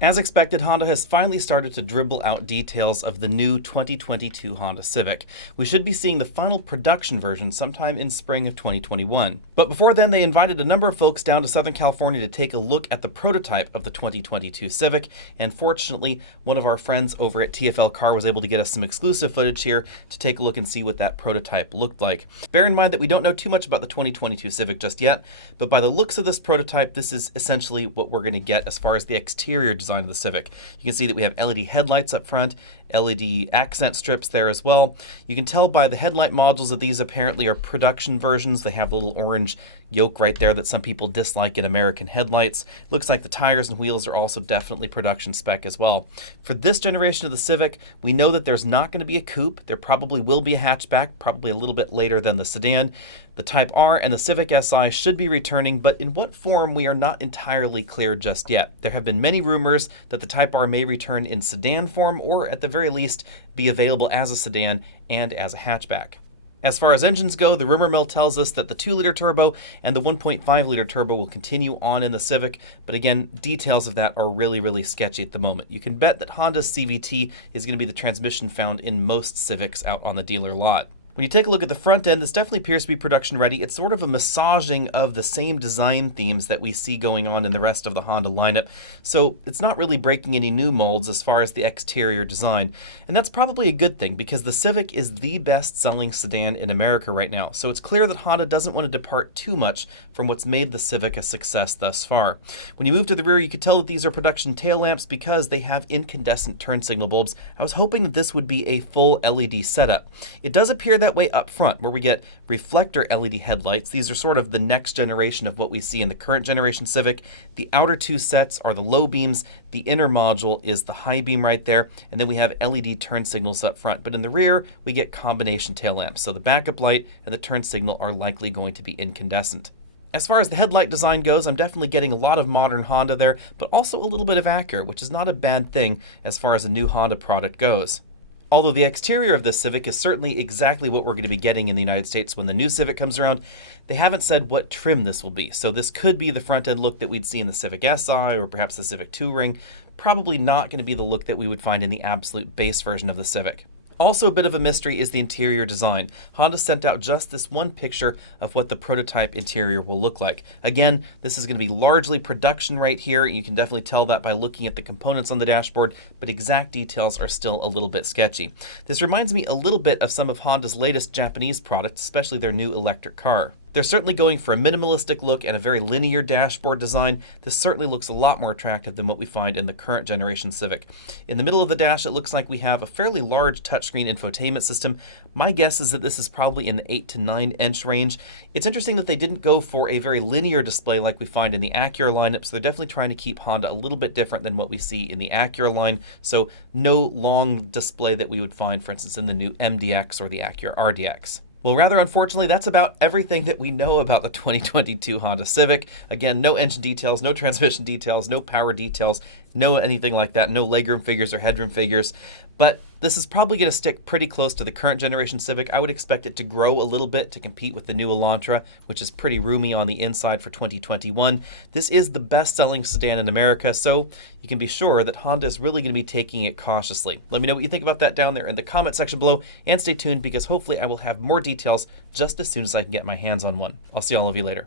As expected, Honda has finally started to dribble out details of the new 2022 Honda Civic. We should be seeing the final production version sometime in spring of 2021. But before then, they invited a number of folks down to Southern California to take a look at the prototype of the 2022 Civic, and fortunately, one of our friends over at TFL Car was able to get us some exclusive footage here to take a look and see what that prototype looked like. Bear in mind that we don't know too much about the 2022 Civic just yet, but by the looks of this prototype, this is essentially what we're going to get as far as the exterior design of the Civic. You can see that we have LED headlights up front, LED accent strips there as well. You can tell by the headlight modules that these apparently are production versions. They have the little orange yoke right there that some people dislike in American headlights. Looks like the tires and wheels are also definitely production spec as well. For this generation of the Civic, we know that there's not going to be a coupe. There probably will be a hatchback, probably a little bit later than the sedan. The Type R and the Civic Si should be returning, but in what form we are not entirely clear just yet. There have been many rumors that the Type R may return in sedan form, or at the very least be available as a sedan and as a hatchback. As far as engines go, the rumor mill tells us that the 2-liter turbo and the 1.5-liter turbo will continue on in the Civic, but again, details of that are really sketchy at the moment. You can bet that Honda's CVT is going to be the transmission found in most Civics out on the dealer lot. When you take a look at the front end, this definitely appears to be production ready. It's sort of a massaging of the same design themes that we see going on in the rest of the Honda lineup, so it's not really breaking any new molds as far as the exterior design. And that's probably a good thing, because the Civic is the best-selling sedan in America right now, so it's clear that Honda doesn't want to depart too much from what's made the Civic a success thus far. When you move to the rear, you can tell that these are production tail lamps because they have incandescent turn signal bulbs. I was hoping that this would be a full LED setup. It does appear that way up front, where we get reflector LED headlights. These are sort of the next generation of what we see in the current generation Civic. The outer two sets are the low beams, the inner module is the high beam right there, and then we have LED turn signals up front. But in the rear, we get combination tail lamps, so the backup light and the turn signal are likely going to be incandescent. As far as the headlight design goes, I'm definitely getting a lot of modern Honda there, but also a little bit of Acura, which is not a bad thing as far as a new Honda product goes. Although the exterior of this Civic is certainly exactly what we're going to be getting in the United States when the new Civic comes around, they haven't said what trim this will be. So this could be the front-end look that we'd see in the Civic Si or perhaps the Civic Touring. Probably not going to be the look that we would find in the absolute base version of the Civic. Also a bit of a mystery is the interior design. Honda sent out just this one picture of what the prototype interior will look like. Again, this is going to be largely production right here. You can definitely tell that by looking at the components on the dashboard, but exact details are still a little bit sketchy. This reminds me a little bit of some of Honda's latest Japanese products, especially their new electric car. They're certainly going for a minimalistic look and a very linear dashboard design. This certainly looks a lot more attractive than what we find in the current generation Civic. In the middle of the dash, it looks like we have a fairly large touchscreen infotainment system. My guess is that this is probably in the 8 to 9 inch range. It's interesting that they didn't go for a very linear display like we find in the Acura lineup, so they're definitely trying to keep Honda a little bit different than what we see in the Acura line. So no long display that we would find, for instance, in the new MDX or the Acura RDX. Well, rather unfortunately, that's about everything that we know about the 2022 Honda Civic. Again, no engine details, no transmission details, no power details, no anything like that, no legroom figures or headroom figures. But this is probably going to stick pretty close to the current generation Civic. I would expect it to grow a little bit to compete with the new Elantra, which is pretty roomy on the inside for 2021. This is the best-selling sedan in America, so you can be sure that Honda is really going to be taking it cautiously. Let me know what you think about that down there in the comment section below, and stay tuned because hopefully I will have more details just as soon as I can get my hands on one. I'll see all of you later.